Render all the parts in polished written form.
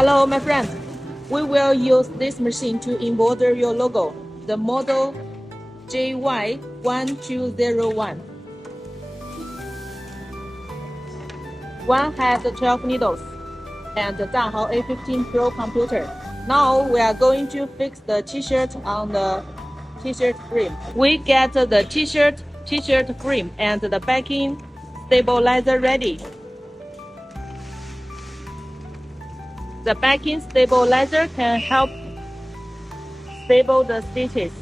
Hello, my friend. We will use this machine to embroider your logo, the model JY-1201. One has 12 needles and the Dahao A15 Pro computer. Now we are going to fix the t-shirt on the t-shirt frame. We get the t-shirt frame and the backing stabilizer ready. The backing stabilizer can help stable the stitches.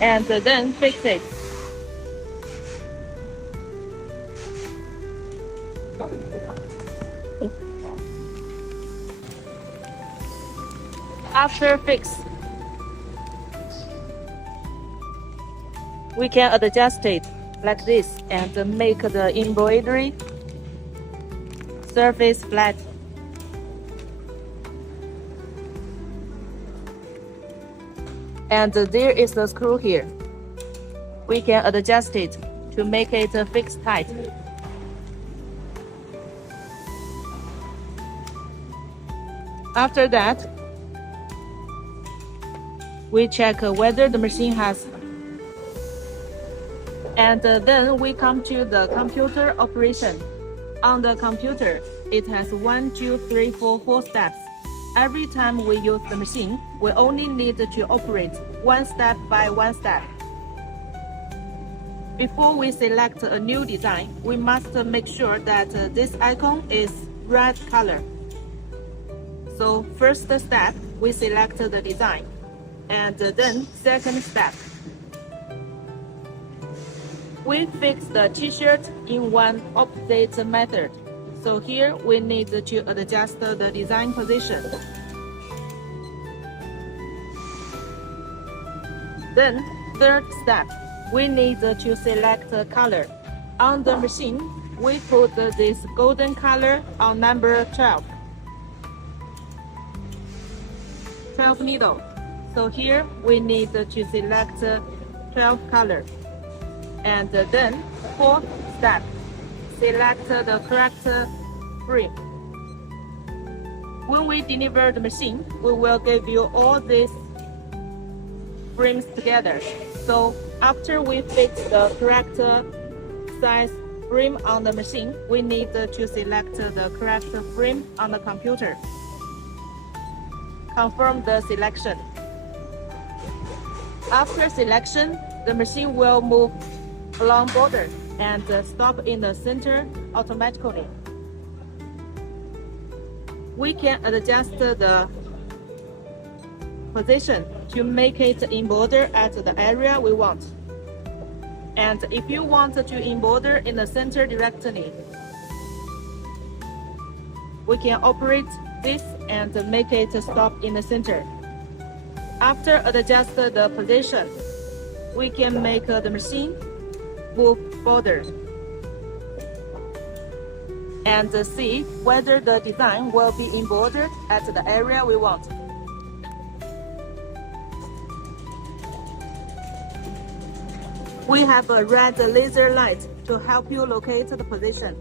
And then fix it. After fix, we can adjust it like this and make the embroidery surface flat. And there is a screw here. We can adjust it to make it fixed tight. After that, we check whether the machine has. And then we come to the computer operation. On the computer, it has 1, 2, 3, 4 steps. Every time we use the machine, we only need to operate one step by one step. Before we select a new design, we must make sure that this icon is red color. So first step, we select the design. And then second step, we fix the t-shirt in one opposite method. So here we need to adjust the design position. Then third step, we need to select a color. On the machine, we put this golden color on number 12. 12 needle. So here we need to select 12 color. And then fourth step, select the correct frame. When we deliver the machine, we will give you all these frames together. So after we fix the correct size frame on the machine, we need to select the correct frame on the computer. Confirm the selection. After selection, the machine will move along border and stop in the center automatically. We can adjust the position to make it embroider at the area we want. And if you want to embroider in the center directly, we can operate this and make it stop in the center. After adjust the position, we can make the machine move border and see whether the design will be embroidered at the area we want. We have a red laser light to help you locate the position.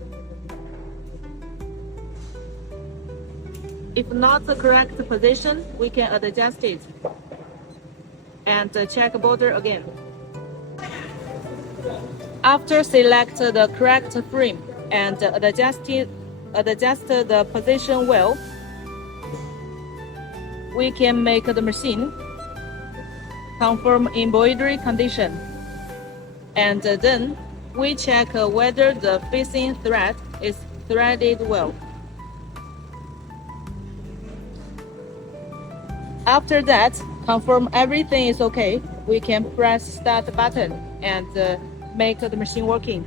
If not the correct position, we can adjust it and check border again. After select the correct frame and adjust the position well, we can make the machine confirm embroidery condition. And then we check whether the facing thread is threaded well. After that, confirm everything is okay, we can press start button and make the machine working.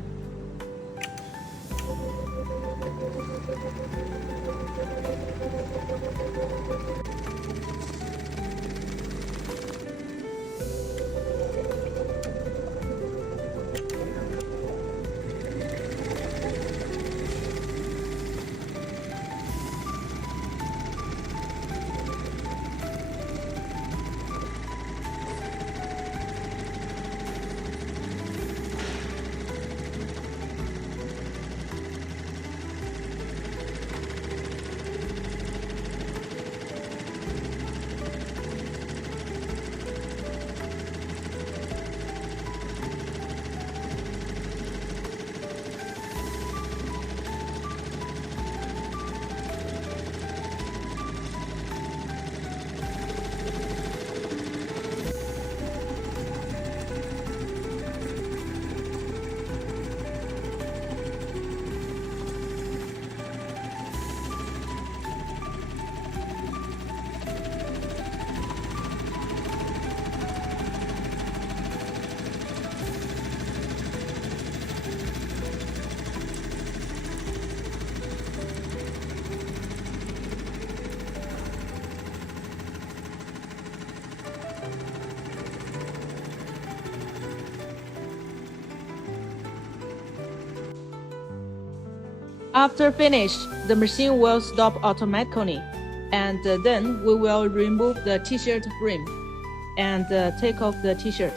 After finish, the machine will stop automatically, and then we will remove the t-shirt rim and take off the t-shirt.